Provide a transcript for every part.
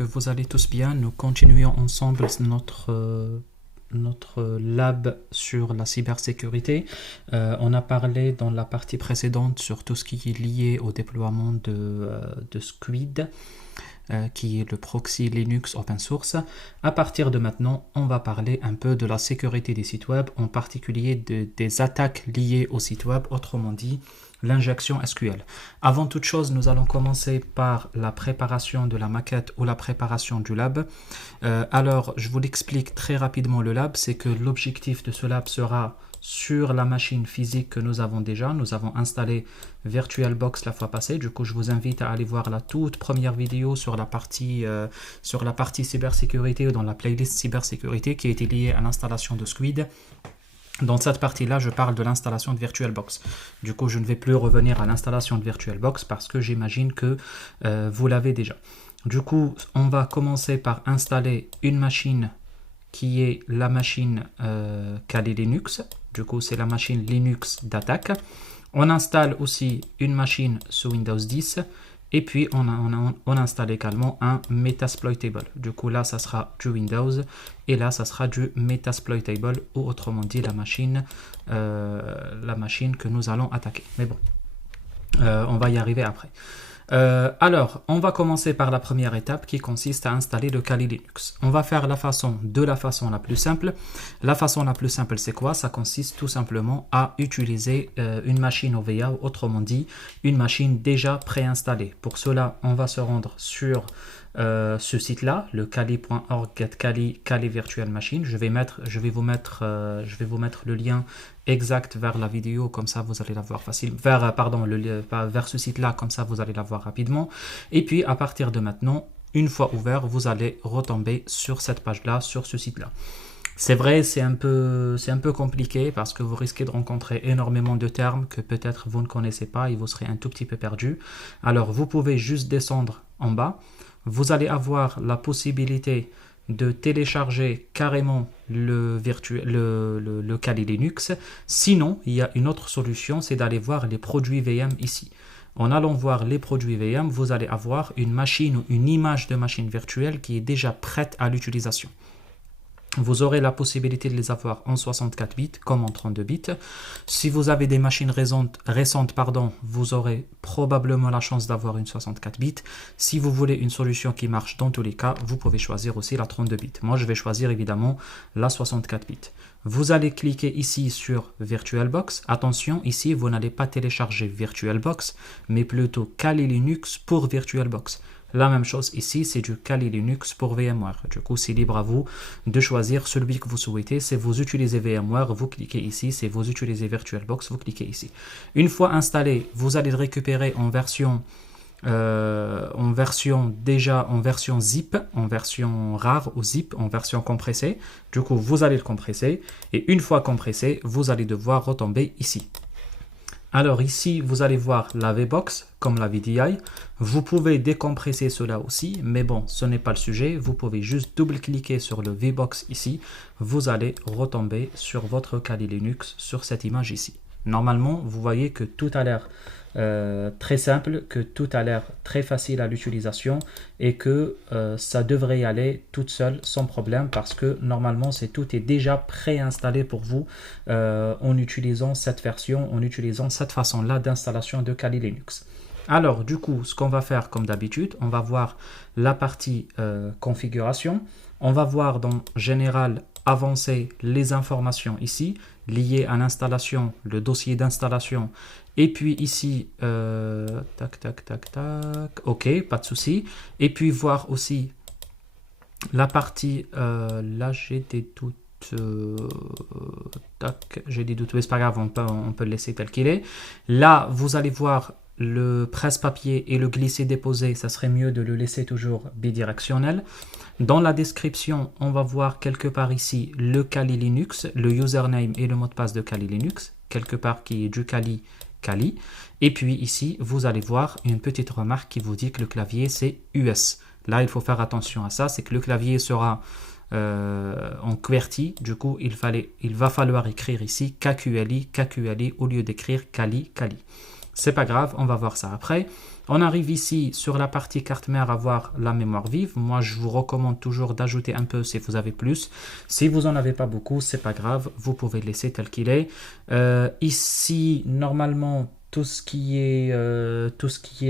que vous allez tous bien. Nous continuons ensemble notre lab sur la cybersécurité. On a parlé dans la partie précédente sur tout ce qui est lié au déploiement de Squid, qui est le proxy Linux open source. À partir de maintenant, on va parler un peu de la sécurité des sites web, en particulier des attaques liées aux sites web, autrement dit, l'injection SQL. Avant toute chose, nous allons commencer par la préparation de la maquette ou la préparation du lab. Alors, je vous l'explique très rapidement le lab, c'est que l'objectif de ce lab sera sur la machine physique que nous avons déjà. Nous avons installé VirtualBox la fois passée. Du coup, je vous invite à aller voir la toute première vidéo sur la partie cybersécurité ou dans la playlist cybersécurité qui a été liée à l'installation de Squid. Dans cette partie-là, je parle de l'installation de VirtualBox. Du coup, je ne vais plus revenir à l'installation de VirtualBox parce que j'imagine que vous l'avez déjà. Du coup, on va commencer par installer une machine qui est la machine Kali Linux. Du coup, c'est la machine Linux d'attaque. On installe aussi une machine sous Windows 10. Et puis, on installe également un Metasploitable. Du coup, là, ça sera du Windows. Et là, ça sera du Metasploitable, ou autrement dit, la machine que nous allons attaquer. Mais bon, on va y arriver après. Alors, on va commencer par la première étape qui consiste à installer le Kali Linux. On va faire la façon la plus simple. La façon la plus simple, c'est quoi? Ça consiste tout simplement à utiliser une machine OVA, autrement dit, une machine déjà préinstallée. Pour cela, on va se rendre sur ce site-là, le kali.org get Kali Virtual Machine. Je vais vous mettre le lien exact vers la vidéo, comme ça vous allez la voir facile, vers ce site-là, comme ça vous allez la voir rapidement. Et puis à partir de maintenant, une fois ouvert, vous allez retomber sur cette page-là, sur ce site-là. C'est vrai, c'est un peu compliqué parce que vous risquez de rencontrer énormément de termes que peut-être vous ne connaissez pas et vous serez un tout petit peu perdu. Alors vous pouvez juste descendre en bas. Vous allez avoir la possibilité de télécharger carrément le Kali Linux. Sinon, il y a une autre solution, c'est d'aller voir les produits VM ici. En allant voir les produits VM, vous allez avoir une machine ou une image de machine virtuelle qui est déjà prête à l'utilisation. Vous aurez la possibilité de les avoir en 64 bits comme en 32 bits. Si vous avez des machines récentes, vous aurez probablement la chance d'avoir une 64 bits. Si vous voulez une solution qui marche dans tous les cas, vous pouvez choisir aussi la 32 bits. Moi, je vais choisir évidemment la 64 bits. Vous allez cliquer ici sur VirtualBox. Attention, ici, vous n'allez pas télécharger VirtualBox, mais plutôt Kali Linux pour VirtualBox. La même chose ici, c'est du Kali Linux pour VMware. Du coup, c'est libre à vous de choisir celui que vous souhaitez. Si vous utilisez VMware, vous cliquez ici. Si vous utilisez VirtualBox, vous cliquez ici. Une fois installé, vous allez le récupérer en version zip, en version rare ou zip, en version compressée. Du coup, vous allez le compresser. Et une fois compressé, vous allez devoir retomber ici. Alors ici, vous allez voir la VBox comme la VDI. Vous pouvez décompresser cela aussi, mais bon, ce n'est pas le sujet. Vous pouvez juste double-cliquer sur le VBox ici. Vous allez retomber sur votre Kali Linux, sur cette image ici. Normalement, vous voyez que tout a l'air très simple, que tout a l'air très facile à l'utilisation et que ça devrait y aller toute seule sans problème parce que normalement tout est déjà préinstallé pour vous en utilisant cette version, en utilisant cette façon-là d'installation de Kali Linux. Alors du coup, ce qu'on va faire comme d'habitude, on va voir la partie configuration. On va voir dans Général avancer les informations ici liées à l'installation, le dossier d'installation. Et puis ici, ok, pas de souci. Et puis voir aussi la partie, là j'ai des doutes, j'ai des doutes, mais c'est pas grave, on peut le laisser tel qu'il est. Là, vous allez voir le presse-papier et le glisser-déposer, ça serait mieux de le laisser toujours bidirectionnel. Dans la description, on va voir quelque part ici le Kali Linux, le username et le mot de passe de Kali Linux, quelque part qui est du Kali. Et puis ici, vous allez voir une petite remarque qui vous dit que le clavier c'est US. Là, il faut faire attention à ça, c'est que le clavier sera en QWERTY. Du coup, il va falloir écrire ici KQLI au lieu d'écrire Kali. C'est pas grave, on va voir ça après. On arrive ici sur la partie carte mère à voir la mémoire vive. Moi, je vous recommande toujours d'ajouter un peu si vous avez plus. Si vous en avez pas beaucoup, c'est pas grave, vous pouvez le laisser tel qu'il est. Ici, normalement, tout ce qui est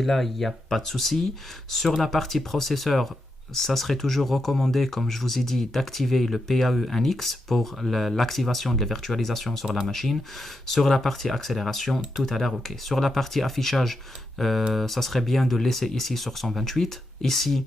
là, il n'y a pas de souci. Sur la partie processeur, ça serait toujours recommandé, comme je vous ai dit, d'activer le PAE1X pour l'activation de la virtualisation sur la machine. Sur la partie accélération, tout a l'air OK. Sur la partie affichage, ça serait bien de laisser ici sur 128. Ici,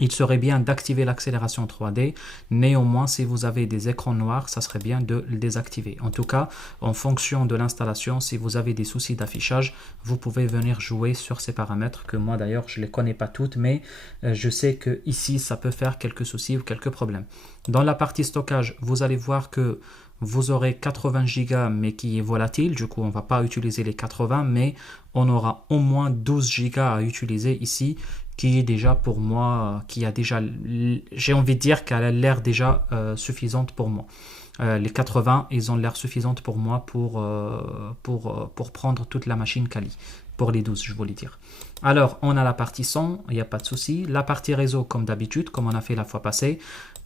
il serait bien d'activer l'accélération 3D. Néanmoins, si vous avez des écrans noirs, ça serait bien de le désactiver. En tout cas, en fonction de l'installation, si vous avez des soucis d'affichage, vous pouvez venir jouer sur ces paramètres que moi d'ailleurs, je ne les connais pas toutes, mais je sais que ici, ça peut faire quelques soucis ou quelques problèmes. Dans la partie stockage, vous allez voir que vous aurez 80 Go mais qui est volatile, du coup on ne va pas utiliser les 80, mais on aura au moins 12 Go à utiliser ici, qui est déjà pour moi, qui a déjà, j'ai envie de dire qu'elle a l'air déjà suffisante pour moi. Les 80, ils ont l'air suffisantes pour moi pour prendre toute la machine Kali. Pour les 12, je voulais dire. Alors, on a la partie son, il n'y a pas de souci. La partie réseau, comme d'habitude, comme on a fait la fois passée,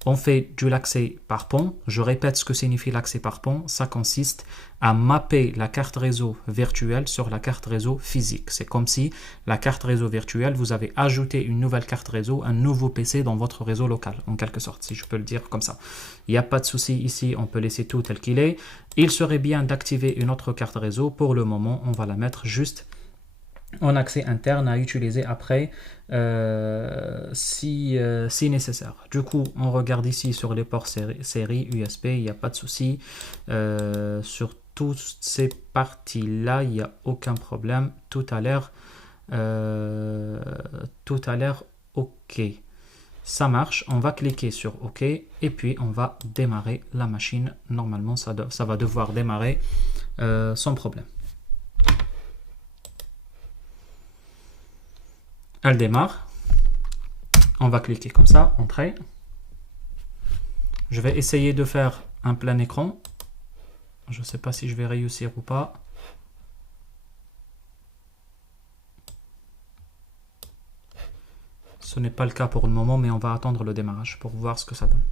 on fait de l'accès par pont. Je répète ce que signifie l'accès par pont. Ça consiste à mapper la carte réseau virtuelle sur la carte réseau physique. C'est comme si la carte réseau virtuelle, vous avez ajouté une nouvelle carte réseau, un nouveau PC dans votre réseau local, en quelque sorte, si je peux le dire comme ça. Il n'y a pas de souci ici, on peut laisser tout tel qu'il est. Il serait bien d'activer une autre carte réseau. Pour le moment, on va la mettre juste en accès interne à utiliser après si nécessaire. Du coup, on regarde ici sur les ports série USB, il n'y a pas de souci. Sur toutes ces parties-là, il n'y a aucun problème. Tout a l'air OK. Ça marche, on va cliquer sur OK et puis on va démarrer la machine. Normalement, ça va devoir démarrer sans problème. Elle démarre. On va cliquer comme ça, entrée. Je vais essayer de faire un plein écran. Je ne sais pas si je vais réussir ou pas. Ce n'est pas le cas pour le moment, mais on va attendre le démarrage pour voir ce que ça donne.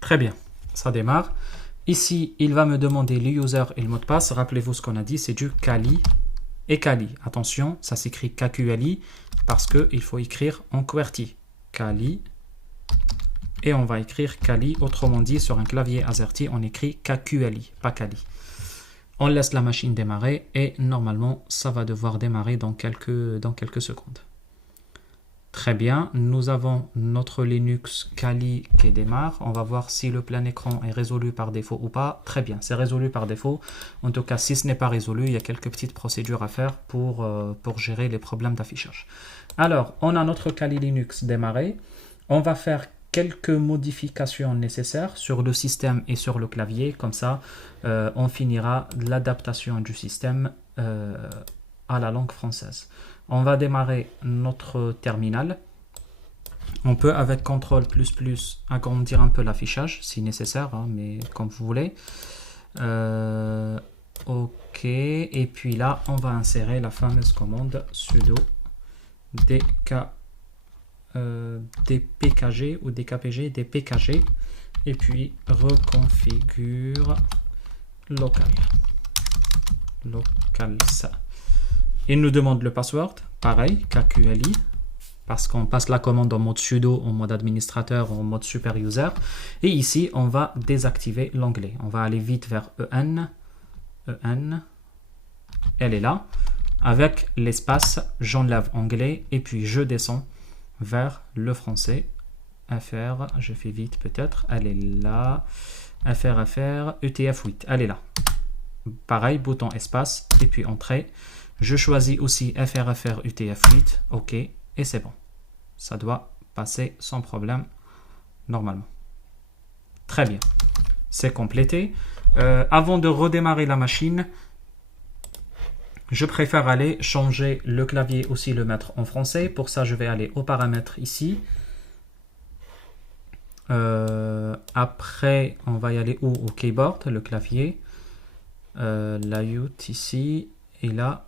Très bien, ça démarre. Ici, il va me demander le user et le mot de passe. Rappelez-vous ce qu'on a dit, c'est du Kali et Kali. Attention, ça s'écrit KQLI parce qu'il faut écrire en QWERTY. Kali et on va écrire Kali. Autrement dit, sur un clavier AZERTY, on écrit KQLI, pas Kali. On laisse la machine démarrer et normalement, ça va devoir démarrer dans quelques secondes. Très bien, nous avons notre Linux Kali qui démarre. On va voir si le plein écran est résolu par défaut ou pas. Très bien, c'est résolu par défaut. En tout cas, si ce n'est pas résolu, il y a quelques petites procédures à faire pour gérer les problèmes d'affichage. Alors, on a notre Kali Linux démarré. On va faire quelques modifications nécessaires sur le système et sur le clavier. Comme ça, on finira l'adaptation du système à la langue française. On va démarrer notre terminal. On peut avec CTRL++ agrandir un peu l'affichage si nécessaire, hein, mais comme vous voulez. OK. Et puis là, on va insérer la fameuse commande sudo dpkg ou dpkg et puis reconfigure local ça. Il nous demande le password, pareil, KQLI, parce qu'on passe la commande en mode sudo, en mode administrateur, en mode super user. Et ici, on va désactiver l'onglet. On va aller vite vers EN. Elle est là. Avec l'espace, j'enlève onglet et puis je descends vers le français. FR, je fais vite peut-être. Elle est là. FR, ETF8, elle est là. Pareil, bouton espace et puis entrée. Je choisis aussi FR UTF-8, OK, et c'est bon. Ça doit passer sans problème, normalement. Très bien, c'est complété. Avant de redémarrer la machine, Je préfère aller changer le clavier aussi, le mettre en français. Pour ça, je vais aller aux paramètres ici. Après, on va y aller où? Au keyboard, le clavier. Layout ici. Et là,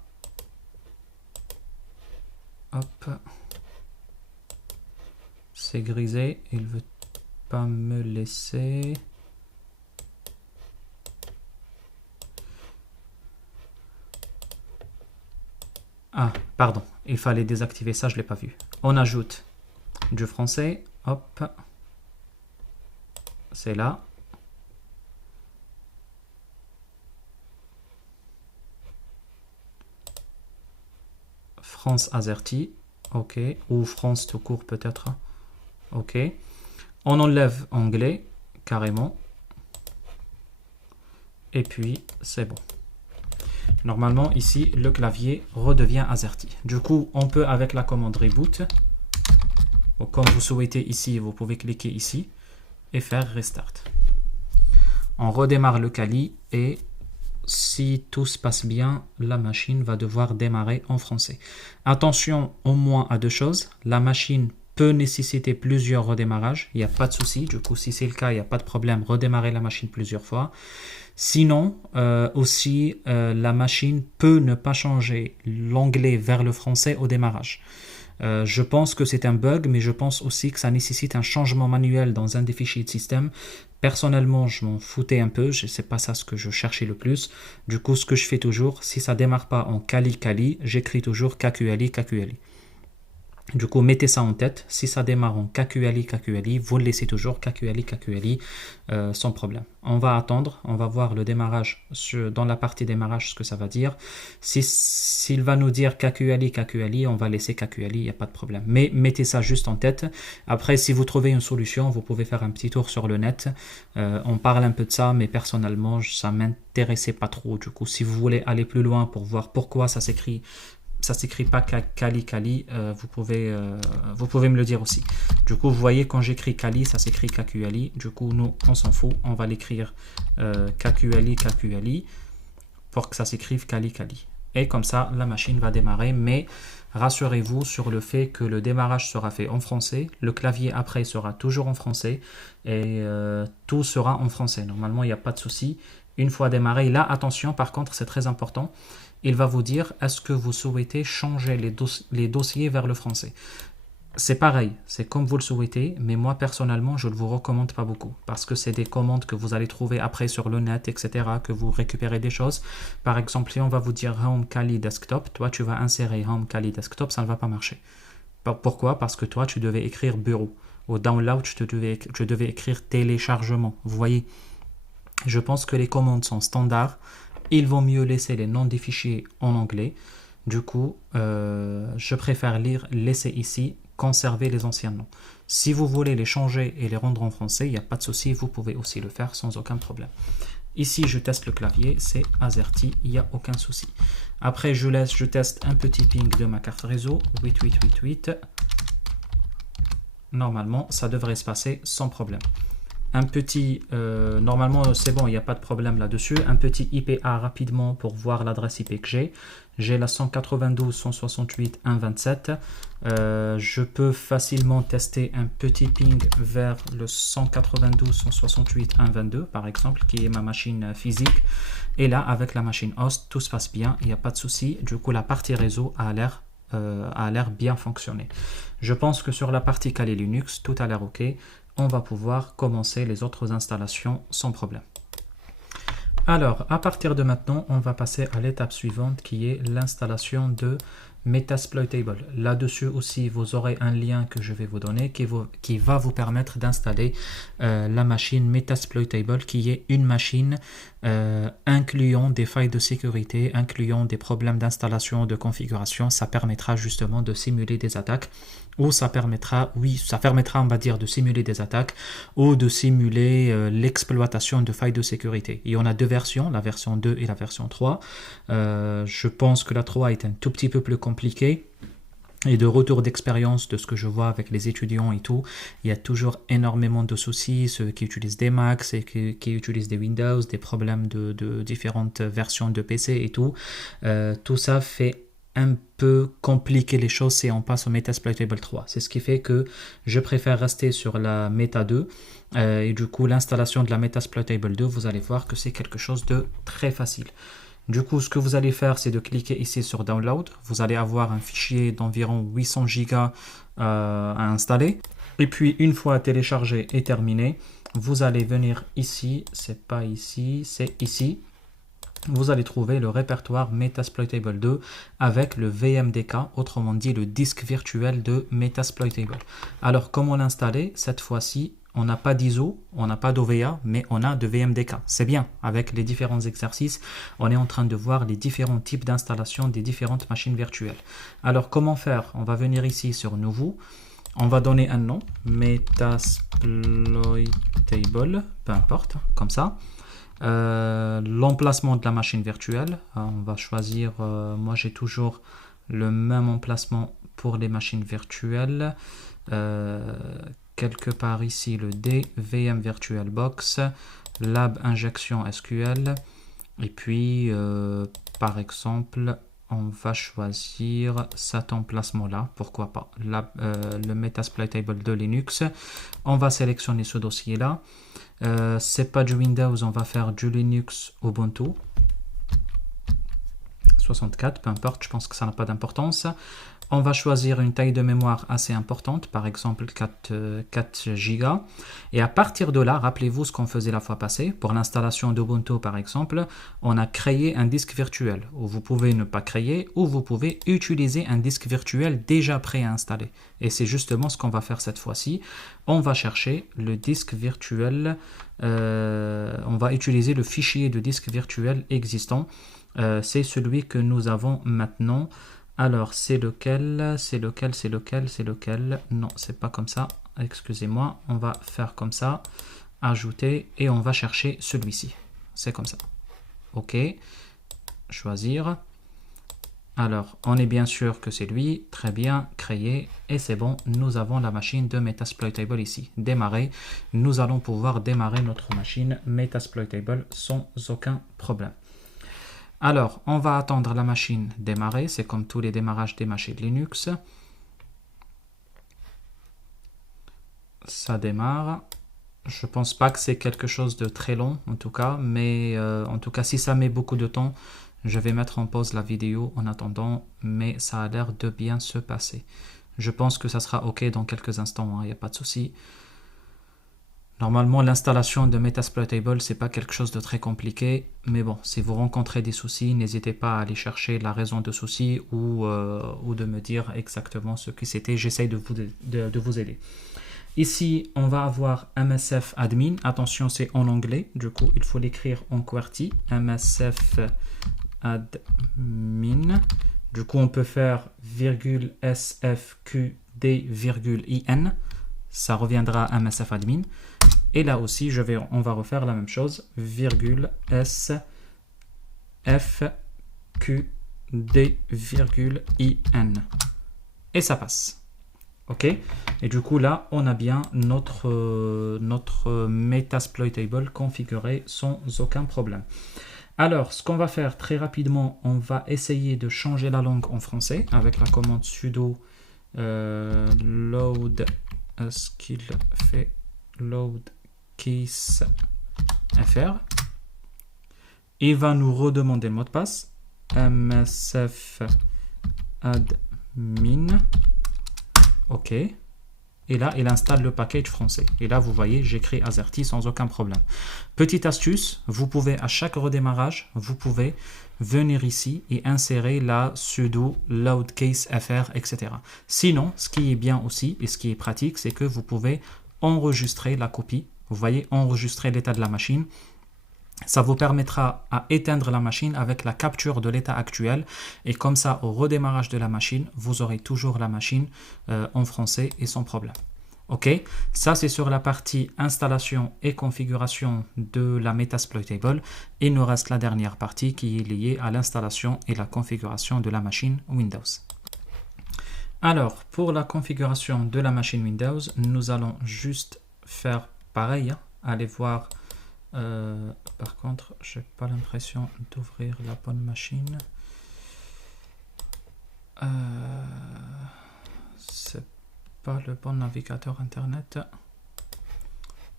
hop. C'est grisé. Il ne veut pas me laisser. Ah, pardon. Il fallait désactiver ça, je ne l'ai pas vu. On ajoute du français. Hop. C'est là. France AZERTY. OK. Ou France tout court peut-être. OK. On enlève anglais, carrément. Et puis, c'est bon. Normalement, ici, le clavier redevient AZERTY. Du coup, on peut, avec la commande Reboot, comme vous souhaitez ici, vous pouvez cliquer ici et faire Restart. On redémarre le Kali et si tout se passe bien, la machine va devoir démarrer en français. Attention au moins à deux choses. La machine peut nécessiter plusieurs redémarrages. Il n'y a pas de souci. Du coup, si c'est le cas, il n'y a pas de problème. Redémarrer la machine plusieurs fois. Sinon, aussi, la machine peut ne pas changer l'anglais vers le français au démarrage. Je pense que c'est un bug, mais je pense aussi que ça nécessite un changement manuel dans un des fichiers de système. Personnellement, je m'en foutais un peu, c'est pas ça ce que je cherchais le plus. Du coup, ce que je fais toujours, si ça démarre pas en Kali, j'écris toujours KQLI. Du coup, mettez ça en tête. Si ça démarre en KQLI, vous le laissez toujours KQLI, sans problème. On va attendre, on va voir le démarrage dans la partie démarrage, ce que ça va dire. S'il va nous dire KQLI, on va laisser KQLI, il n'y a pas de problème. Mais mettez ça juste en tête. Après, si vous trouvez une solution, vous pouvez faire un petit tour sur le net. On parle un peu de ça, mais personnellement, ça ne m'intéressait pas trop. Du coup, si vous voulez aller plus loin pour voir pourquoi ça s'écrit pas Kali, vous pouvez me le dire aussi. Du coup, vous voyez, quand j'écris Kali, ça s'écrit KQLI. Du coup, nous, on s'en fout. On va l'écrire KQLI pour que ça s'écrive Kali. Et comme ça, la machine va démarrer. Mais rassurez-vous sur le fait que le démarrage sera fait en français. Le clavier après sera toujours en français. Et tout sera en français. Normalement, il n'y a pas de souci. Une fois démarré, là, attention, par contre, c'est très important. Il va vous dire, est-ce que vous souhaitez changer les dossiers vers le français? C'est pareil, c'est comme vous le souhaitez, mais moi personnellement, je ne vous recommande pas beaucoup parce que c'est des commandes que vous allez trouver après sur le net, etc., que vous récupérez des choses. Par exemple, si on va vous dire Home Kali Desktop, toi tu vas insérer Home Kali Desktop, ça ne va pas marcher. Pourquoi? Parce que toi tu devais écrire bureau. Au download, tu devais écrire téléchargement. Vous voyez, je pense que les commandes sont standards. Il vaut mieux laisser les noms des fichiers en anglais. Du coup, je préfère laisser ici, conserver les anciens noms. Si vous voulez les changer et les rendre en français, il n'y a pas de souci, vous pouvez aussi le faire sans aucun problème. Ici, je teste le clavier, c'est AZERTY, il n'y a aucun souci. Après, je teste un petit ping de ma carte réseau, 8888. Normalement, ça devrait se passer sans problème. Un petit, normalement c'est bon, il n'y a pas de problème là-dessus. Un petit IPA rapidement pour voir l'adresse IP que j'ai. J'ai la 192.168.1.27. Je peux facilement tester un petit ping vers le 192.168.1.22 par exemple, qui est ma machine physique. Et là, avec la machine host, tout se passe bien, il n'y a pas de souci. Du coup, la partie réseau a l'air bien fonctionner. Je pense que sur la partie Kali Linux, tout a l'air OK. On va pouvoir commencer les autres installations sans problème. Alors, à partir de maintenant, on va passer à l'étape suivante qui est l'installation de Metasploitable. Là-dessus aussi, vous aurez un lien que je vais vous donner qui va vous permettre d'installer la machine Metasploitable, qui est une machine incluant des failles de sécurité, incluant des problèmes d'installation, de configuration. Ça permettra justement de simuler des attaques, ou ça permettra, on va dire, de simuler des attaques ou de simuler l'exploitation de failles de sécurité. Il y en a deux versions, la version 2 et la version 3. Je pense que la 3 est un tout petit peu plus compliquée. et de retour d'expérience de ce que je vois avec les étudiants et tout, il y a toujours énormément de soucis, ceux qui utilisent des Macs et qui utilisent des Windows, des problèmes de différentes versions de PC et tout. Tout ça fait un peu compliquer les choses si on passe au Metasploitable 3. C'est ce qui fait que je préfère rester sur la Meta 2. Et du coup, l'installation de la Metasploitable 2, vous allez voir que c'est quelque chose de très facile. Du coup, ce que vous allez faire, c'est de cliquer ici sur Download. Vous allez avoir un fichier d'environ 800 Go à installer. Et puis, une fois téléchargé et terminé, vous allez venir ici. C'est pas ici, c'est ici. Vous allez trouver le répertoire Metasploitable 2 avec le VMDK, autrement dit le disque virtuel de Metasploitable. Alors, comment l'installer? Cette fois-ci, on n'a pas d'ISO, on n'a pas d'OVA, mais on a de VMDK. C'est bien, avec les différents exercices, on est en train de voir les différents types d'installation des différentes machines virtuelles. Alors, comment faire? On va venir ici sur Nouveau. On va donner un nom, Metasploitable, peu importe, comme ça. L'emplacement de la machine virtuelle, on va choisir, moi j'ai toujours le même emplacement pour les machines virtuelles, quelque part ici le D, VM VirtualBox, Lab Injection SQL, et puis par exemple on va choisir cet emplacement là, pourquoi pas, le Metasploitable de Linux. On va sélectionner ce dossier là. C'est pas du Windows, on va faire du Linux Ubuntu 64, peu importe, je pense que ça n'a pas d'importance. On va choisir une taille de mémoire assez importante, par exemple 4 Go. Et à partir de là, rappelez-vous ce qu'on faisait la fois passée. Pour l'installation d'Ubuntu, par exemple, on a créé un disque virtuel. Ou vous pouvez ne pas créer, ou vous pouvez utiliser un disque virtuel déjà préinstallé. Et c'est justement ce qu'on va faire cette fois-ci. On va chercher le disque virtuel. On va utiliser le fichier de disque virtuel existant. C'est celui que nous avons maintenant. Alors, c'est lequel? Non, c'est pas comme ça. Excusez-moi, on va faire comme ça. Ajouter et on va chercher celui-ci. C'est comme ça. OK. Choisir. Alors, on est bien sûr que c'est lui. Très bien, créer. Et c'est bon, nous avons la machine de Metasploitable ici. Démarrer. Nous allons pouvoir démarrer notre machine Metasploitable sans aucun problème. Alors, on va attendre la machine démarrer. C'est comme tous les démarrages des machines Linux. Ça démarre. Je pense pas que c'est quelque chose de très long, en tout cas. Mais en tout cas, si ça met beaucoup de temps, je vais mettre en pause la vidéo en attendant. Mais ça a l'air de bien se passer. Je pense que ça sera OK dans quelques instants. Il n'y a pas de souci. Normalement, l'installation de Metasploitable, c'est pas quelque chose de très compliqué, mais bon, si vous rencontrez des soucis, n'hésitez pas à aller chercher la raison de souci ou de me dire exactement ce que c'était. J'essaye de vous aider. Ici, on va avoir MSF admin. Attention, c'est en anglais. Du coup, il faut l'écrire en QWERTY. MSF admin. Du coup, on peut faire %SFQD,IN. Ça reviendra à MSF admin. Et là aussi, on va refaire la même chose, %SFQD,IN. Et ça passe. OK? Et du coup, là, on a bien notre Metasploitable configuré sans aucun problème. Alors, ce qu'on va faire très rapidement, on va essayer de changer la langue en français avec la commande sudo load, ce qu'il fait, load case fr. Il va nous redemander le mot de passe, msf admin. OK. Et là, il installe le package français. Et là, vous voyez, j'écris Azerty sans aucun problème. Petite astuce, vous pouvez, à chaque redémarrage, vous pouvez venir ici et insérer la sudo load case fr, etc. Sinon, ce qui est bien aussi et ce qui est pratique, c'est que vous pouvez enregistrer la copie. Vous voyez, enregistrer l'état de la machine. Ça vous permettra à éteindre la machine avec la capture de l'état actuel. Et comme ça, au redémarrage de la machine, vous aurez toujours la machine en français et sans problème. OK, ça c'est sur la partie installation et configuration de la Metasploitable. Il nous reste la dernière partie qui est liée à l'installation et la configuration de la machine Windows. Alors, pour la configuration de la machine Windows, nous allons juste faire pareil, hein. Allez voir. Par contre, j'ai pas l'impression d'ouvrir la bonne machine. C'est pas le bon navigateur internet.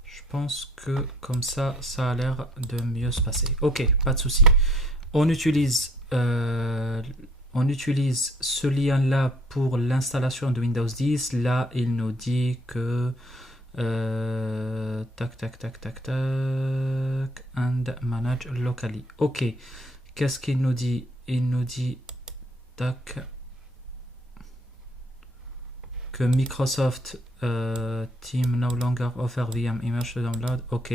Je pense que comme ça, ça a l'air de mieux se passer. Ok, pas de souci. On utilise ce lien-là pour l'installation de Windows 10. Là, il nous dit que tac, tac, tac, tac, tac, and manage locally. Ok, qu'est-ce qu'il nous dit? Il nous dit, tac, que Microsoft Team no longer offer VM image to download. Ok.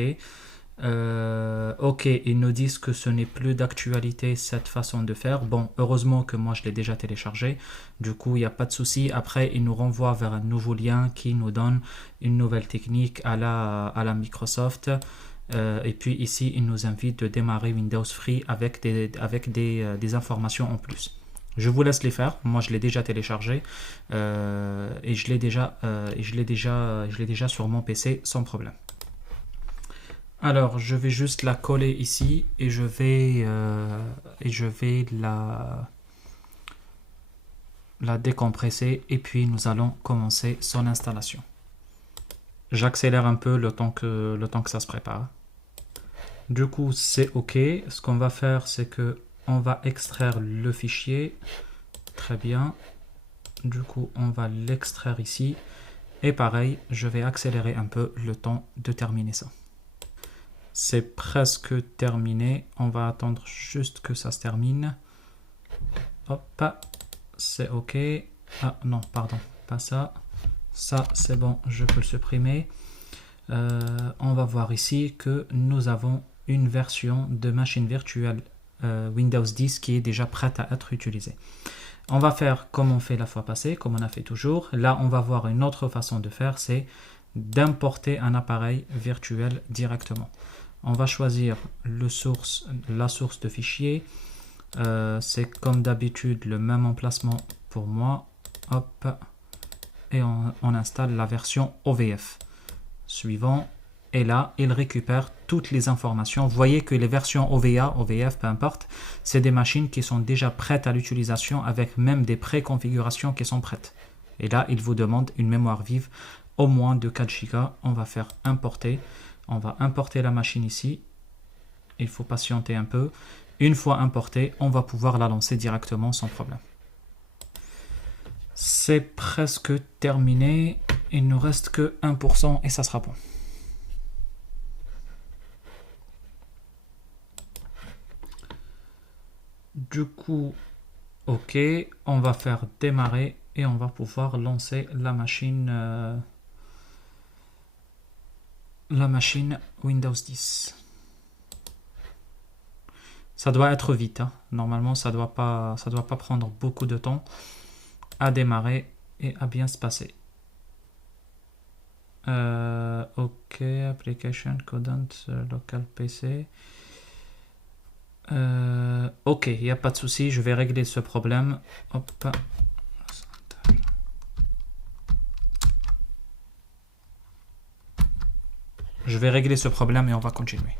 Ok, ils nous disent que ce n'est plus d'actualité cette façon de faire. Bon, heureusement que moi je l'ai déjà téléchargé. Du coup, il n'y a pas de souci. Après, ils nous renvoient vers un nouveau lien qui nous donne une nouvelle technique à la Microsoft. Et puis ici, ils nous invitent de démarrer Windows Free avec des informations en plus. Je vous laisse les faire. Moi, je l'ai déjà téléchargé et je l'ai déjà sur mon PC sans problème. Alors, je vais juste la coller ici et je vais la décompresser et puis nous allons commencer son installation. J'accélère un peu le temps que ça se prépare. Du coup, c'est OK. Ce qu'on va faire, c'est que on va extraire le fichier. Très bien. Du coup, on va l'extraire ici. Et pareil, je vais accélérer un peu le temps de terminer ça. C'est presque terminé. On va attendre juste que ça se termine. Hop, c'est OK. Ah non, pardon, pas ça. Ça, c'est bon, je peux le supprimer. On va voir ici que nous avons une version de machine virtuelle Windows 10 qui est déjà prête à être utilisée. On va faire comme on fait la fois passée, comme on a fait toujours. Là, on va voir une autre façon de faire, c'est d'importer un appareil virtuel directement. On va choisir la source de fichier. C'est comme d'habitude le même emplacement pour moi. Hop. Et on installe la version OVF. Suivant. Et là, il récupère toutes les informations. Vous voyez que les versions OVA, OVF, peu importe, c'est des machines qui sont déjà prêtes à l'utilisation avec même des préconfigurations qui sont prêtes. Et là, il vous demande une mémoire vive au moins de 4 Go. On va faire importer. On va importer la machine ici. Il faut patienter un peu. Une fois importée, on va pouvoir la lancer directement sans problème. C'est presque terminé. Il ne nous reste que 1% et ça sera bon. Du coup, OK, on va faire démarrer et on va pouvoir lancer la machine Windows 10. Ça doit être vite, hein. Normalement ça doit pas prendre beaucoup de temps à démarrer et à bien se passer. OK, application couldn't local PC. OK, il n'y a pas de souci, je vais régler ce problème. Hop. Je vais régler ce problème et on va continuer.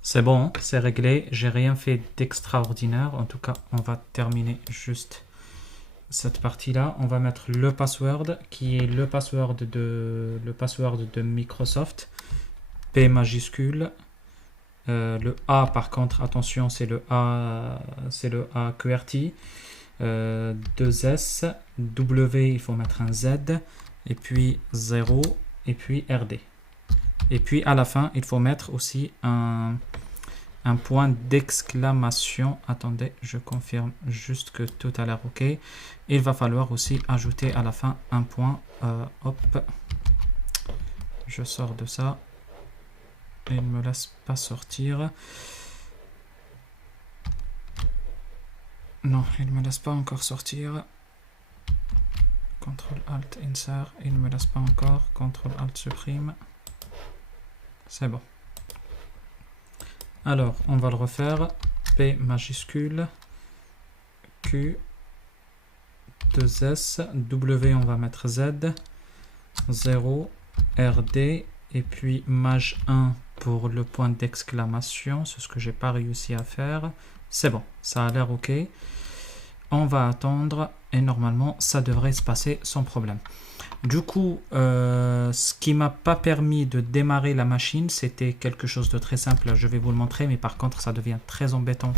C'est bon, c'est réglé. J'ai rien fait d'extraordinaire. En tout cas, on va terminer juste cette partie-là. On va mettre le password qui est le password de Microsoft. P majuscule. Le A par contre, attention, c'est le A QWERTY. 2 S, W, il faut mettre un Z, et puis 0, et puis RD. Et puis à la fin, il faut mettre aussi un point d'exclamation. Attendez, je confirme juste que tout a l'air OK. Il va falloir aussi ajouter à la fin un point. Hop, je sors de ça. Il ne me laisse pas sortir. Non, il ne me laisse pas encore sortir. CTRL ALT insert, il ne me laisse pas encore. CTRL ALT supprime. C'est bon. Alors, on va le refaire. P majuscule, Q, 2S, W, on va mettre Z, 0, RD, et puis maj 1 pour le point d'exclamation. C'est ce que j'ai pas réussi à faire. C'est bon, ça a l'air OK. On va attendre et normalement, ça devrait se passer sans problème. Du coup, ce qui m'a pas permis de démarrer la machine, c'était quelque chose de très simple. Je vais vous le montrer, mais par contre, ça devient très embêtant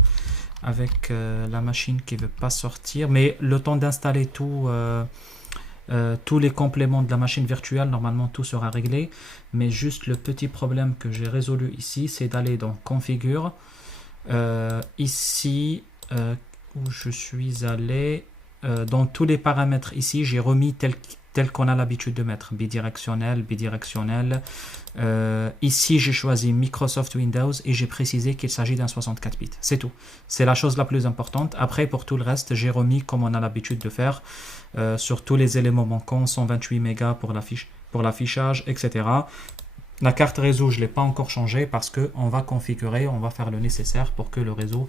avec la machine qui veut pas sortir. Mais le temps d'installer tous les compléments de la machine virtuelle, normalement, tout sera réglé. Mais juste le petit problème que j'ai résolu ici, c'est d'aller dans Configure. Ici, où je suis allé, dans tous les paramètres ici, j'ai remis tel qu'on a l'habitude de mettre, bidirectionnel, bidirectionnel. Ici, j'ai choisi Microsoft Windows et j'ai précisé qu'il s'agit d'un 64 bits. C'est tout. C'est la chose la plus importante. Après, pour tout le reste, j'ai remis comme on a l'habitude de faire sur tous les éléments manquants, 128 mégas pour l'affichage, etc. La carte réseau, je ne l'ai pas encore changée parce qu'on va configurer, on va faire le nécessaire pour que le réseau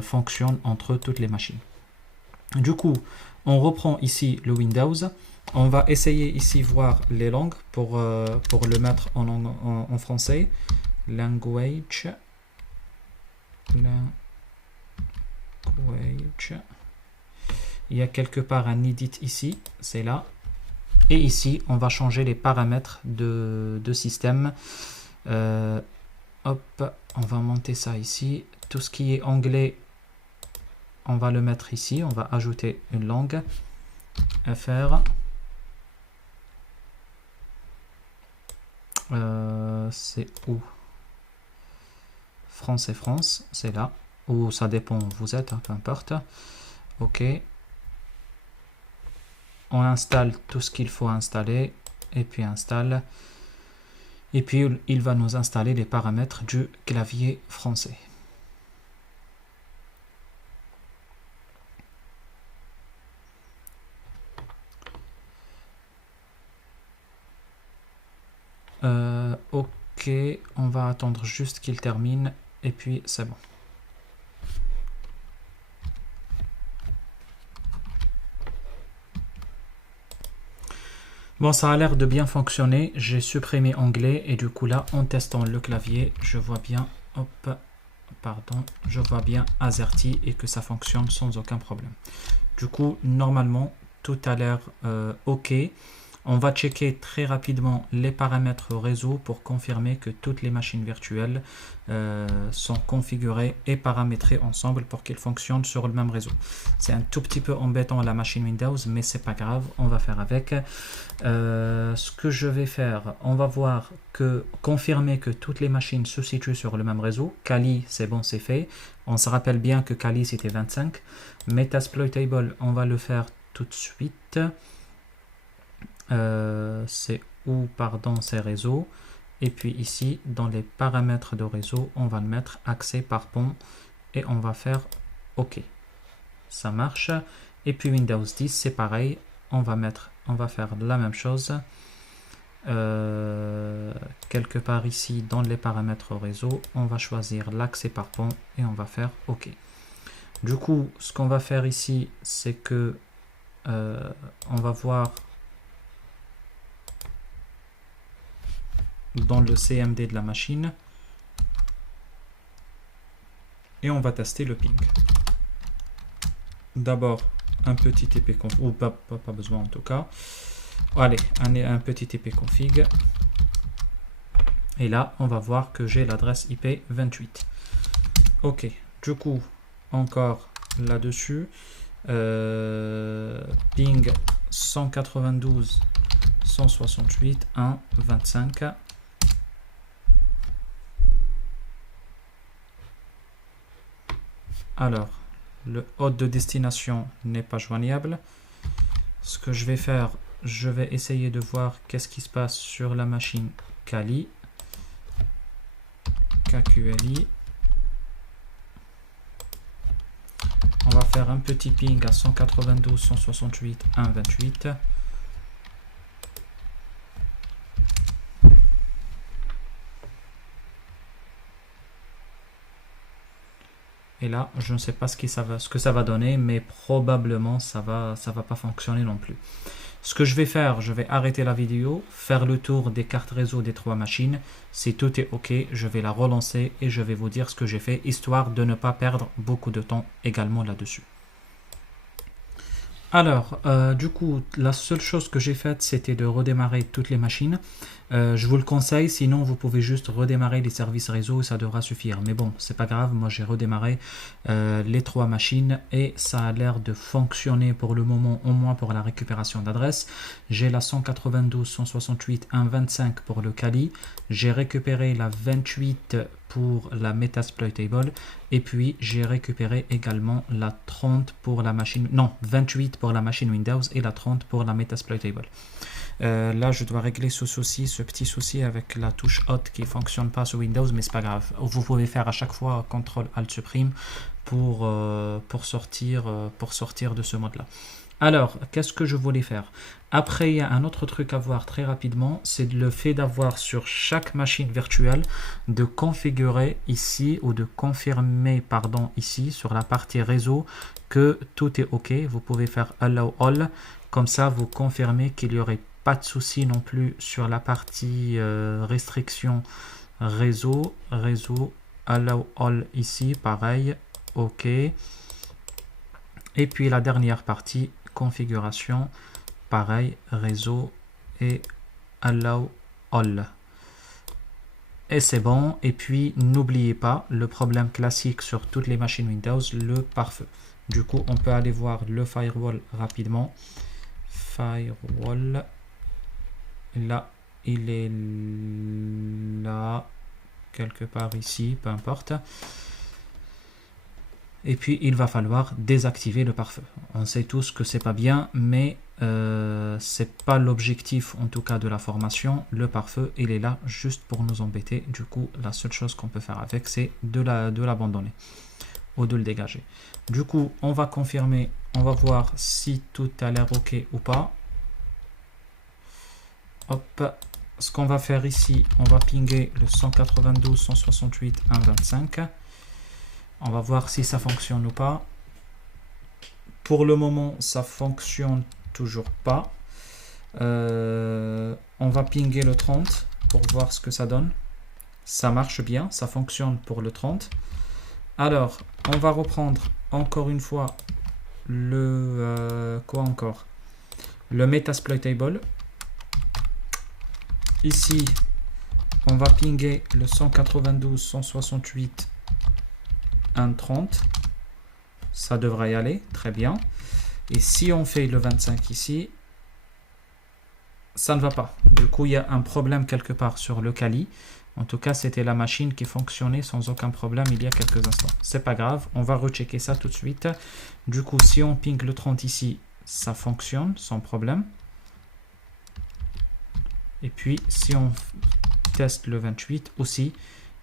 fonctionne entre toutes les machines. Du coup, on reprend ici le Windows. On va essayer ici voir les langues pour le mettre en français. Language. Il y a quelque part un edit ici, c'est là. Et ici, on va changer les paramètres de système. Hop, on va monter ça ici. Tout ce qui est anglais, on va le mettre ici. On va ajouter une langue. FR. C'est où? France et France, c'est là. Ou ça dépend où vous êtes, hein, peu importe. OK. On installe tout ce qu'il faut installer. Et puis installe. Et puis il va nous installer les paramètres du clavier français. OK, on va attendre juste qu'il termine et puis c'est bon. Bon, ça a l'air de bien fonctionner. J'ai supprimé anglais et du coup là, en testant le clavier, je vois bien, hop, pardon, je vois bien AZERTY et que ça fonctionne sans aucun problème. Du coup, normalement, tout a l'air OK. On va checker très rapidement les paramètres réseau pour confirmer que toutes les machines virtuelles sont configurées et paramétrées ensemble pour qu'elles fonctionnent sur le même réseau. C'est un tout petit peu embêtant la machine Windows, mais c'est pas grave, on va faire avec. Ce que je vais faire, on va voir confirmer que toutes les machines se situent sur le même réseau. Kali, c'est bon, c'est fait. On se rappelle bien que Kali c'était 25. Metasploitable, on va le faire tout de suite. C'est où, pardon, ces réseaux. Et puis ici, dans les paramètres de réseau, on va le mettre accès par pont et on va faire OK. Ça marche. Et puis Windows 10, c'est pareil. On va faire la même chose. Quelque part ici, dans les paramètres réseau, on va choisir l'accès par pont et on va faire OK. Du coup, ce qu'on va faire ici, c'est que on va voir dans le CMD de la machine et on va tester le ping. D'abord un petit ipconfig, ou pas besoin en tout cas. Allez, un petit ipconfig et là on va voir que j'ai l'adresse IP 28. OK, du coup encore là-dessus ping 192.168.1.25. Alors, le hôte de destination n'est pas joignable. Ce que je vais faire, je vais essayer de voir qu'est-ce qui se passe sur la machine Kali. KQLI. On va faire un petit ping à 192.168.1.28. Et là, je ne sais pas ce que ça va donner, mais probablement ça va pas fonctionner non plus. Ce que je vais faire, je vais arrêter la vidéo, faire le tour des cartes réseau des 3 machines. Si tout est OK, je vais la relancer et je vais vous dire ce que j'ai fait, histoire de ne pas perdre beaucoup de temps également là-dessus. Alors, du coup, la seule chose que j'ai faite, c'était de redémarrer toutes les machines. Je vous le conseille, sinon vous pouvez juste redémarrer les services réseau, ça devra suffire. Mais bon, c'est pas grave, moi j'ai redémarré les 3 machines et ça a l'air de fonctionner pour le moment, au moins pour la récupération d'adresses. J'ai la 192.168.1.25 pour le Kali, j'ai récupéré la 28 pour la Metasploitable et puis j'ai récupéré également la 30 pour la machine, non, 28 pour la machine Windows et la 30 pour la Metasploitable. Là, je dois régler ce petit souci avec la touche Hot qui ne fonctionne pas sur Windows, mais c'est pas grave. Vous pouvez faire à chaque fois CTRL ALT supprime pour sortir de ce mode-là. Alors, qu'est-ce que je voulais faire? Après, il y a un autre truc à voir très rapidement, c'est le fait d'avoir sur chaque machine virtuelle de configurer ici ou de confirmer, pardon, ici sur la partie réseau que tout est OK. Vous pouvez faire Allow All, comme ça vous confirmez qu'il n'y aurait pas de souci non plus sur la partie restriction réseau, Allow All ici, pareil, OK. Et puis la dernière partie, configuration, pareil, réseau et Allow All. Et c'est bon. Et puis n'oubliez pas le problème classique sur toutes les machines Windows, le pare-feu. Du coup, on peut aller voir le firewall rapidement. Firewall. Là, il est là, quelque part ici, peu importe. Et puis, il va falloir désactiver le pare-feu. On sait tous que c'est pas bien, mais c'est pas l'objectif, en tout cas, de la formation. Le pare-feu, il est là juste pour nous embêter. Du coup, la seule chose qu'on peut faire avec, c'est de l'abandonner ou de le dégager. Du coup, on va confirmer, on va voir si tout a l'air OK ou pas. Hop, ce qu'on va faire ici, on va pinguer le 192.168.1.25. On va voir si ça fonctionne ou pas. Pour le moment, ça fonctionne toujours pas. On va pinguer le 30 pour voir ce que ça donne. Ça marche bien, ça fonctionne pour le 30. Alors, on va reprendre encore une fois le quoi encore? Le Metasploitable. Ici, on va pinguer le 192.168.1.30. Ça devrait y aller, très bien. Et si on fait le 25 ici, ça ne va pas. Du coup, il y a un problème quelque part sur le Kali. En tout cas, c'était la machine qui fonctionnait sans aucun problème il y a quelques instants. C'est pas grave, on va rechecker ça tout de suite. Du coup, si on ping le 30 ici, ça fonctionne sans problème. Et puis, si on teste le 28 aussi,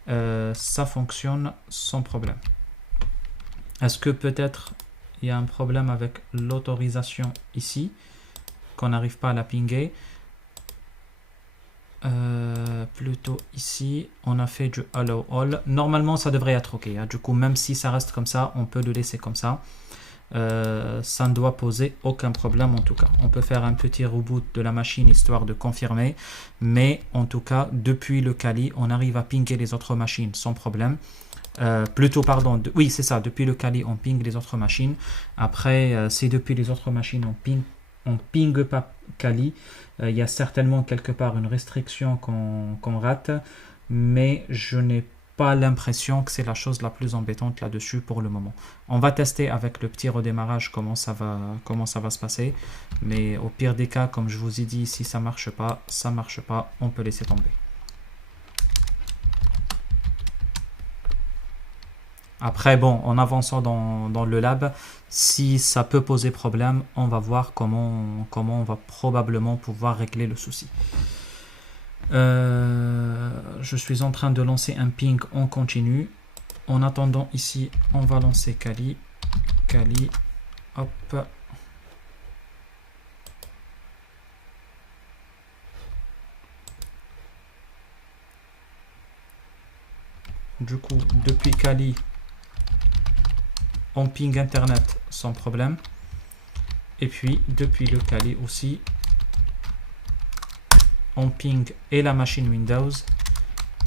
ça fonctionne sans problème. Est-ce que peut-être il y a un problème avec l'autorisation ici, qu'on n'arrive pas à la pinguer? Plutôt ici, on a fait du Allow All. Normalement, ça devrait être OK. Hein. Du coup, même si ça reste comme ça, on peut le laisser comme ça. Ça ne doit poser aucun problème en tout cas. On peut faire un petit reboot de la machine histoire de confirmer, mais en tout cas depuis le Kali on arrive à pinguer les autres machines sans problème. Oui c'est ça, depuis le Kali on ping les autres machines. Après si depuis les autre machines on ping pas Kali, il y a certainement quelque part une restriction qu'on rate, mais je n'ai pas l'impression que c'est la chose la plus embêtante là-dessus pour le moment. On va tester avec le petit redémarrage comment ça va se passer, mais au pire des cas, comme je vous ai dit, si ça marche pas, on peut laisser tomber. Après, bon, en avançant dans le lab, si ça peut poser problème, on va voir comment on va probablement pouvoir régler le souci. Je suis en train de lancer un ping en continu. En attendant ici, on va lancer Kali. Hop. Du coup, depuis Kali, on ping internet sans problème. Et puis depuis le Kali aussi, on ping et la machine Windows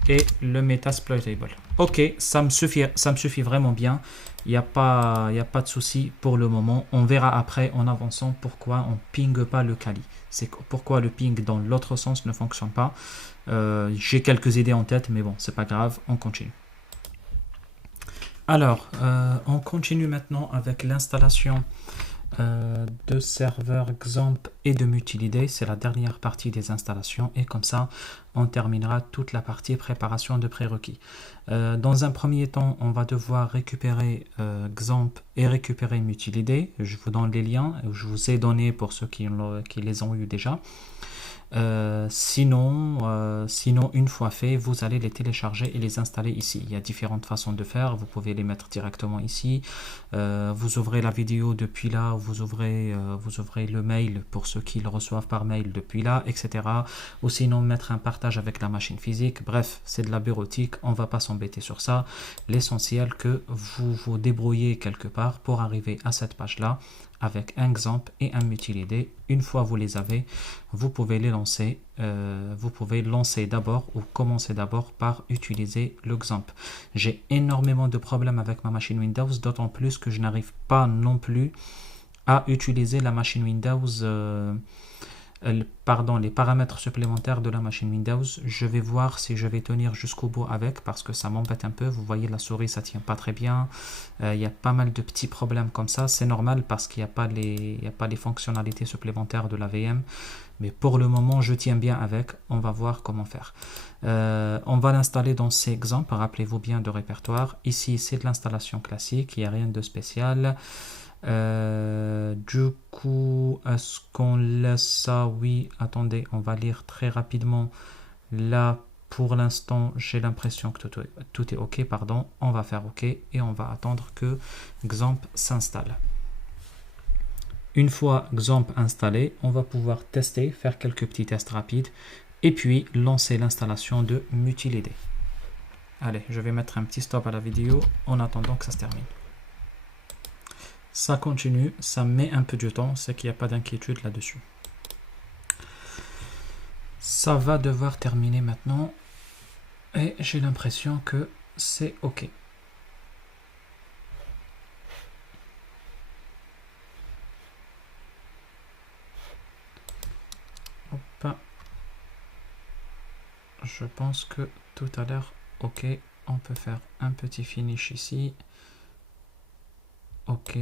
et le Metasploitable. Ok, ça me suffit vraiment bien. Il n'y a pas de souci pour le moment. On verra après en avançant pourquoi on ping pas le Kali. C'est pourquoi le ping dans l'autre sens ne fonctionne pas. J'ai quelques idées en tête, mais bon, c'est pas grave, on continue. Alors, on continue maintenant avec l'installation de serveurs XAMPP et de Multilidé. C'est la dernière partie des installations et comme ça on terminera toute la partie préparation de prérequis. Dans un premier temps, on va devoir récupérer XAMPP et récupérer Multilidé. Je vous donne les liens, je vous ai donné pour ceux qui les ont eu déjà. Sinon, une fois fait, vous allez les télécharger et les installer ici. Il y a différentes façons de faire. Vous pouvez les mettre directement ici. Vous ouvrez la vidéo depuis là, vous ouvrez le mail pour ceux qui le reçoivent par mail depuis là, etc. Ou sinon mettre un partage avec la machine physique. Bref, c'est de la bureautique. On va pas s'embêter sur ça. L'essentiel que vous vous débrouillez quelque part pour arriver à cette page là avec un XAMPP et un Multilidé. Une fois vous les avez, vous pouvez les lancer. Vous pouvez lancer d'abord ou commencer d'abord par utiliser le XAMPP. J'ai énormément de problèmes avec ma machine Windows, d'autant plus que je n'arrive pas non plus à utiliser la machine Windows, les paramètres supplémentaires de la machine Windows. Je vais voir si je vais tenir jusqu'au bout avec, parce que ça m'embête un peu. Vous voyez, la souris ça tient pas très bien. Il y a pas mal de petits problèmes comme ça. C'est normal parce qu'il n'y a pas les fonctionnalités supplémentaires de la VM. Mais pour le moment, je tiens bien avec. On va voir comment faire. On va l'installer dans ces exemples. Rappelez-vous bien de répertoire. Ici, c'est de l'installation classique. Il n'y a rien de spécial. Du coup, est-ce qu'on laisse ça? Oui, attendez, on va lire très rapidement. Là, pour l'instant, j'ai l'impression que tout est OK, pardon. On va faire OK et on va attendre que XAMPP s'installe. Une fois XAMPP installé, on va pouvoir tester, faire quelques petits tests rapides et puis lancer l'installation de Multilidé. Allez, je vais mettre un petit stop à la vidéo en attendant que ça se termine. Ça continue, ça met un peu de temps, c'est qu'il n'y a pas d'inquiétude là-dessus. Ça va devoir terminer maintenant et j'ai l'impression que c'est OK. Hop. Je pense que tout à l'heure, OK, on peut faire un petit finish ici. OK,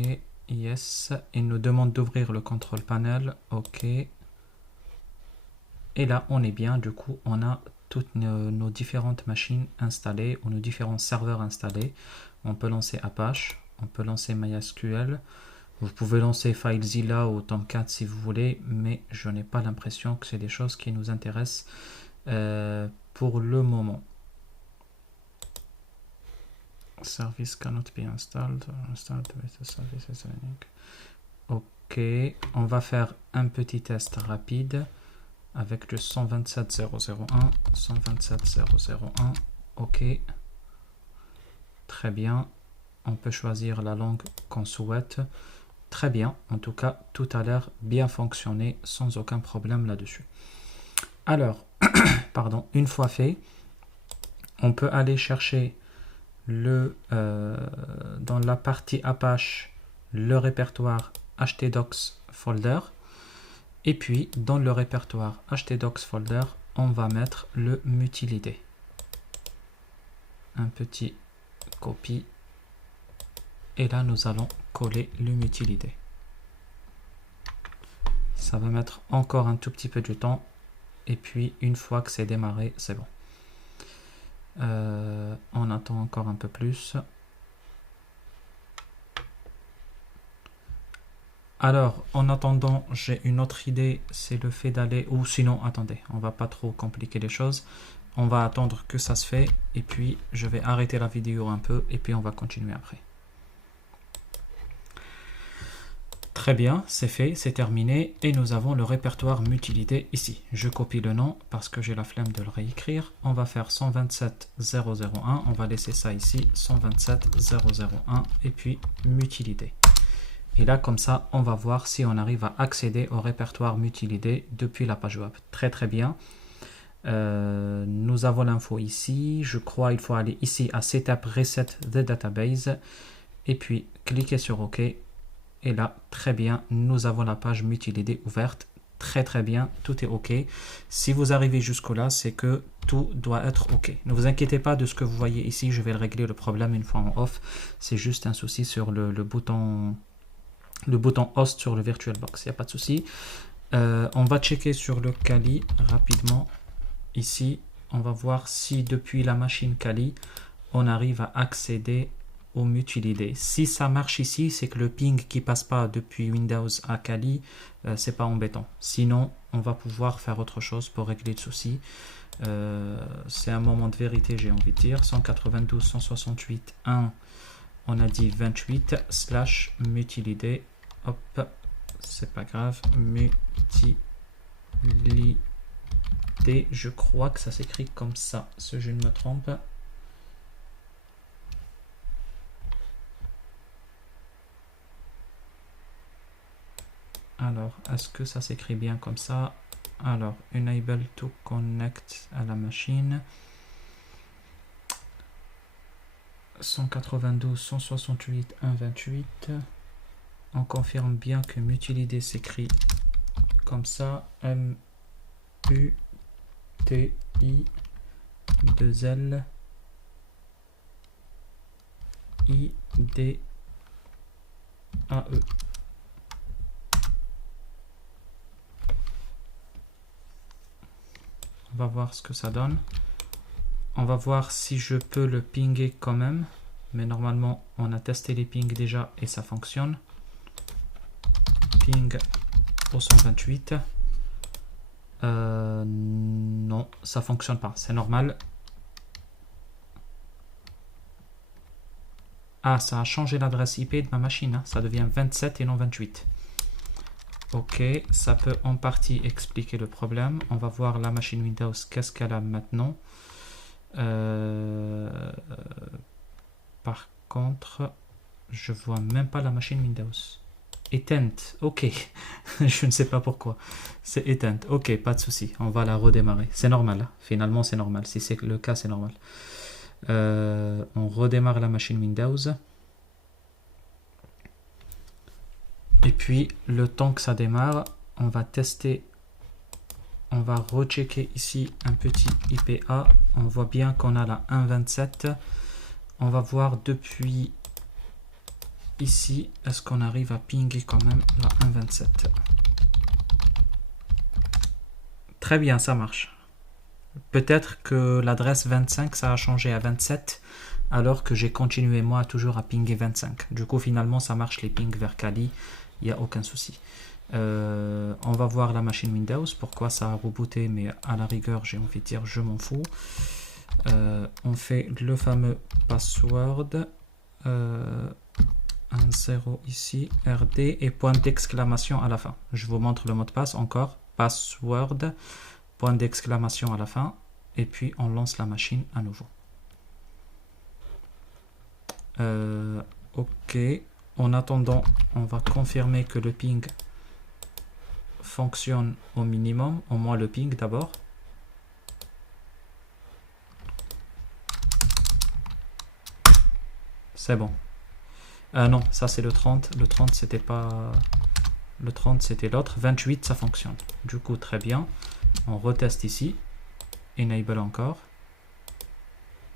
yes. Il nous demande d'ouvrir le contrôle panel. OK. Et là, on est bien. Du coup, on a toutes nos différentes machines installées ou nos différents serveurs installés. On peut lancer Apache. On peut lancer MySQL. Vous pouvez lancer FileZilla ou Tomcat si vous voulez, mais je n'ai pas l'impression que c'est des choses qui nous intéressent pour le moment. Service cannot be installed. Ok, on va faire un petit test rapide avec le 127.0.0.1, 127.0.0.1. Ok, très bien. On peut choisir la langue qu'on souhaite. Très bien, en tout cas, tout a l'air bien fonctionné sans aucun problème là-dessus. Alors, pardon, une fois fait, on peut aller chercher dans la partie Apache le répertoire htdocs folder et puis dans le répertoire htdocs folder on va mettre le Multilidé. Un petit copie et là nous allons coller le Multilidé. Ça va mettre encore un tout petit peu de temps et puis une fois que c'est démarré, c'est bon. On attend encore un peu plus. Alors, en attendant, j'ai une autre idée, c'est le fait d'aller, ou sinon, attendez, on va pas trop compliquer les choses. On va attendre que ça se fait, et puis je vais arrêter la vidéo un peu, et puis on va continuer après. Très bien, c'est fait, c'est terminé. Et nous avons le répertoire multilidé ici. Je copie le nom parce que j'ai la flemme de le réécrire. On va faire 127.0.0.1. On va laisser ça ici, 127.0.0.1 et puis multilidé. Et là, comme ça, on va voir si on arrive à accéder au répertoire multilidé depuis la page web. Très très bien. Nous avons l'info ici. Je crois qu'il faut aller ici à Setup Reset the Database. Et puis, cliquez sur OK. Et là, très bien, nous avons la page multilidé ouverte. Très très bien, tout est OK. Si vous arrivez jusque-là, c'est que tout doit être OK. Ne vous inquiétez pas de ce que vous voyez ici. Je vais le régler le problème une fois en off. C'est juste un souci sur le bouton host sur le VirtualBox. Il n'y a pas de souci. On va checker sur le Kali rapidement. Ici, on va voir si depuis la machine Kali, on arrive à accéder au multilidé. Si ça marche ici, c'est que le ping qui passe pas depuis Windows à Kali, c'est pas embêtant. Sinon, on va pouvoir faire autre chose pour régler le souci. C'est un moment de vérité, j'ai envie de dire. 192.168.1, on a dit 28/multilidé. Hop, c'est pas grave. Multilidé, je crois que ça s'écrit comme ça, si je ne me trompe. Alors, est-ce que ça s'écrit bien comme ça? Alors, enable to connect à la machine. 192.168.1.28. On confirme bien que multilidé s'écrit comme ça. M-U-T-I-2-L-I-D-A-E. On va voir ce que ça donne. On va voir si je peux le pinguer quand même. Mais normalement, on a testé les pings déjà et ça fonctionne. Ping au 128. Non, ça fonctionne pas. C'est normal. Ah, ça a changé l'adresse IP de ma machine. Hein. Ça devient 27 et non 28. Ok, ça peut en partie expliquer le problème. On va voir la machine Windows, qu'est-ce qu'elle a maintenant. Par contre, je vois même pas la machine Windows. Éteinte, ok. Je ne sais pas pourquoi. C'est éteinte, ok, pas de souci. On va la redémarrer. C'est normal, hein. Finalement c'est normal. Si c'est le cas, c'est normal. On redémarre la machine Windows. Et puis, le temps que ça démarre, on va tester, on va rechecker ici un petit IPA. On voit bien qu'on a la 1.27. On va voir depuis ici, est-ce qu'on arrive à pinguer quand même la 1.27. Très bien, ça marche. Peut-être que l'adresse 25, ça a changé à 27, alors que j'ai continué moi toujours à pinguer 25. Du coup, finalement, ça marche les pings vers Kali. Il n'y a aucun souci. On va voir la machine Windows, pourquoi ça a rebooté, mais à la rigueur, j'ai envie de dire, je m'en fous. On fait le fameux password, 1.0 ici, RD, et point d'exclamation à la fin. Je vous montre le mot de passe encore, password, point d'exclamation à la fin, et puis on lance la machine à nouveau. Ok. En attendant, on va confirmer que le ping fonctionne au minimum, au moins le ping d'abord. C'est bon. Non, ça c'est le 30. Le 30 c'était pas... Le 30 c'était l'autre. 28 ça fonctionne. Du coup très bien. On reteste ici. Enable encore.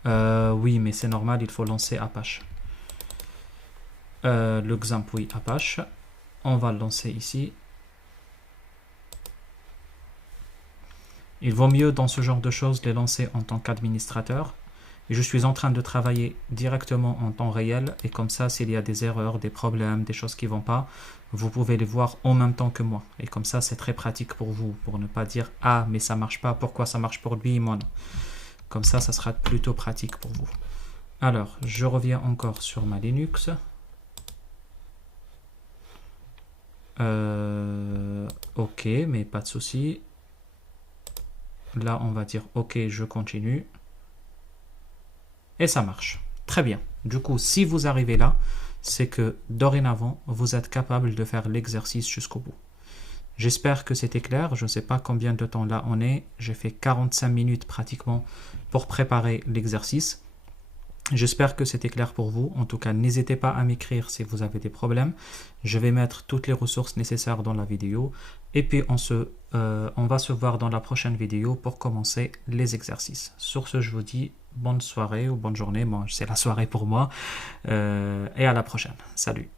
Oui, mais c'est normal, il faut lancer Apache. Le XAMPP, oui, Apache. On va le lancer ici. Il vaut mieux dans ce genre de choses les lancer en tant qu'administrateur. Je suis en train de travailler directement en temps réel et comme ça, s'il y a des erreurs, des problèmes, des choses qui ne vont pas, vous pouvez les voir en même temps que moi. Et comme ça, c'est très pratique pour vous, pour ne pas dire « Ah, mais ça ne marche pas, pourquoi ça marche pour lui et moi non ?» Comme ça sera plutôt pratique pour vous. Alors, je reviens encore sur ma Linux. Ok, mais pas de souci. Là, on va dire ok, je continue. Et ça marche. Très bien. Du coup, si vous arrivez là, c'est que dorénavant, vous êtes capable de faire l'exercice jusqu'au bout. J'espère que c'était clair. Je ne sais pas combien de temps là on est. J'ai fait 45 minutes pratiquement pour préparer l'exercice. J'espère que c'était clair pour vous. En tout cas, n'hésitez pas à m'écrire si vous avez des problèmes. Je vais mettre toutes les ressources nécessaires dans la vidéo. Et puis, on va se voir dans la prochaine vidéo pour commencer les exercices. Sur ce, je vous dis bonne soirée ou bonne journée. Bon, c'est la soirée pour moi. Et à la prochaine. Salut.